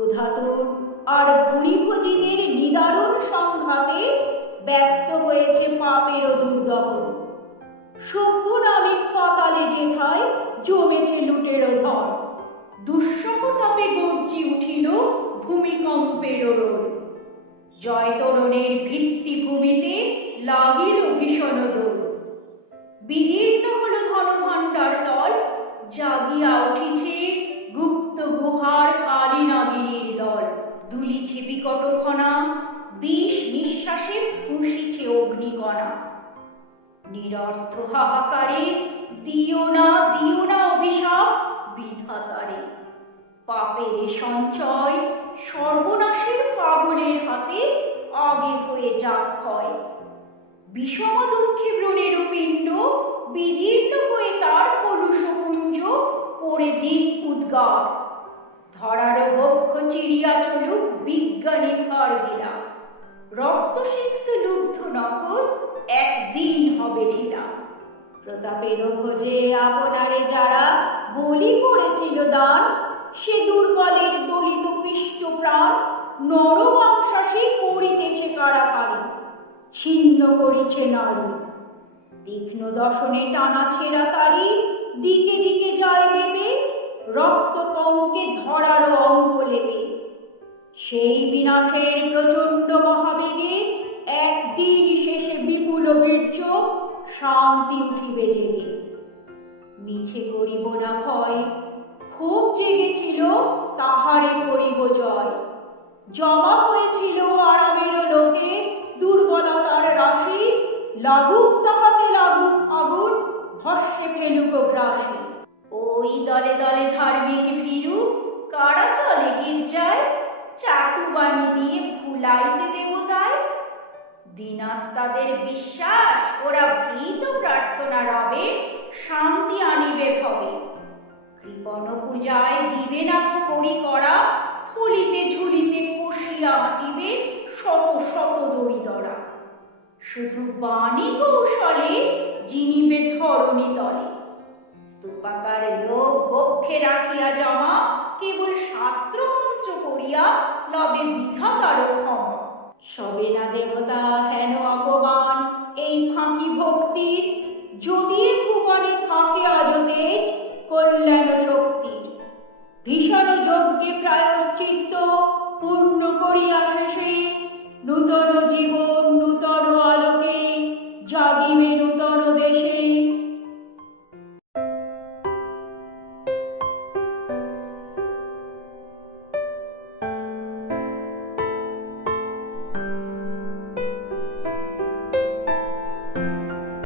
ক্ষুধাতুর আর ভুরিভোজীদের নিদারুণ সংঘাতে ব্যক্ত হয়েছে পাপেরও দুর্দহন। সভ্য নামিক পাতালে যেথায় জমেছে লুটেরও ধর, দুঃসহ তাপে গর্জি উঠিল ভূমিকম্পের রোল। জয়তরণের ভিত্তিভূমিতে লাগিল ভীষণ দোল। বিদীর্ণ হল ধনভাণ্ডার তল, জাগিয়া উঠিছে গুপ্ত গুহার কালী নাগিনীর দল। দুলিছে বিকট ফনা, বিষ নিঃশ্বাসে ফুঁসিছে অগ্নিকণা। নিরর্থ হাহাকারে দিও না অভিশাপ বিধাতারে। পাপের সঞ্চয় সর্বনাশের পাগলের হাতে আগে হয়ে যাক ক্ষয়। বিষম দুঃখে ব্রণের পিণ্ড বিদীর্ণ হয়ে তার কলুষপুঞ্জ করে দিক উদ্গার। ধরার বক্ষ চিরিয়া চলুক বিজ্ঞানী ভার গিলা, রক্তসিক্ত লুব্ধ নখর একদিন হবে ঢিলা। প্রতাপের ভোজে আপনারে যারা বলি করেছিল দান, সে দুর্বলের দলিত পিষ্ট প্রাণ নরমাংসাসী করিতেছে কারাকারি, ছিন্ন করিছে নারী। তীক্ষ্ণ দশনে টানা ছেঁড়া তারি দিকে দিকে যায় বেপে, রক্ত পঙ্কে ধরার অঙ্ক লেপে। সেই বিনাশের প্রচণ্ড মহাবেগে একদিন শেষে বিপুল বীর্য শান্তি উঠিবে জেগে। মিছে করিব না ভয়, খুব জেগেছিল তাহারে করিব জয়। জমা হয়েছিল আরামের লোকে দুর্বলতার রাশি, লাগুক তাহাতে লাগুক আগুন, ভস্মে ফেলুক গ্রাসী। ওই দলে দলে ধার্মিক ভীরু কারা চলে গির্জায়, চাটুবাণী দিয়ে ভুলাইতে দেবতায়। দিনাত্মাদের বিশ্বাস ওরা ভীত প্রার্থনা রবে শান্তি আনিবে ভবে। কৃপণ পূজায় দিবে না করি করা, থলিতে ঝুলিতে কষিয়া আঁটিবে শত শত দরিদরা। শুধু বাণী কৌশলে জিনিবে ধরণী তলে। স্তূপাকার লোক বক্ষে রাখিয়া জমা, কেবল শাস্ত্রমন্ত্র করিয়া লবে বিধাতার ক্ষমা। সবে না দেবতা হেন অপমান এই ফাঁকি ভক্তির, যদি ভুবনে থাকে আজ তেজ কল্যাণ শক্তি। ভীষণ যজ্ঞে প্রায়শ্চিত্ত পূর্ণ করিয়া শেষে, নূতন জীবন নূতন আলোকে জাগিবে নূতন